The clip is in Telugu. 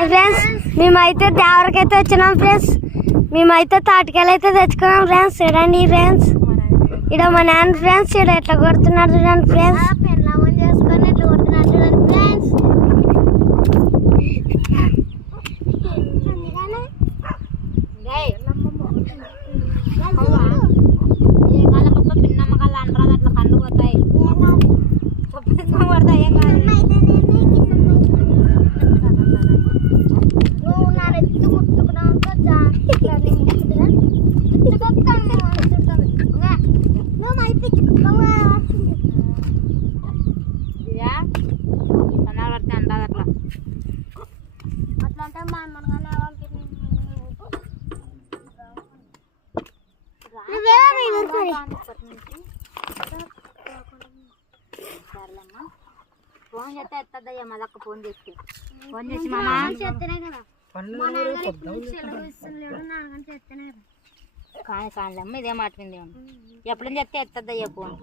హాయ్ ఫ్రెండ్స్, మేమైతే దేవరకైతే వచ్చినాం ఫ్రెండ్స్. మేమైతే తాటికాయలు అయితే తెచ్చుకున్నాం ఫ్రెండ్స్. చూడండి ఫ్రెండ్స్, ఇక్కడ మా నాన్న ఫ్రెండ్స్ ఇక్కడ ఎట్లా కొడుతున్నాడు చూడండి ఫ్రెండ్స్. చేసుకొని ఎట్లా కొడుతున్నాడు చూడండి ఫ్రెండ్స్. పిన్నమ్మకాళ్ళు అంటారు, అట్లా కళ్ళు పోతాయి పడతాయి. ఫోన్ చేస్తే ఎత్తద్దయ్యా, మళ్ళీ ఫోన్ చేస్తే ఫోన్ చేసి మామా చేస్తేనే కదా కానీ కాళ్ళమ్మ ఇదే మాట వింది. ఎప్పుడు చెప్తే ఎత్తద్దయ్యా ఫోన్.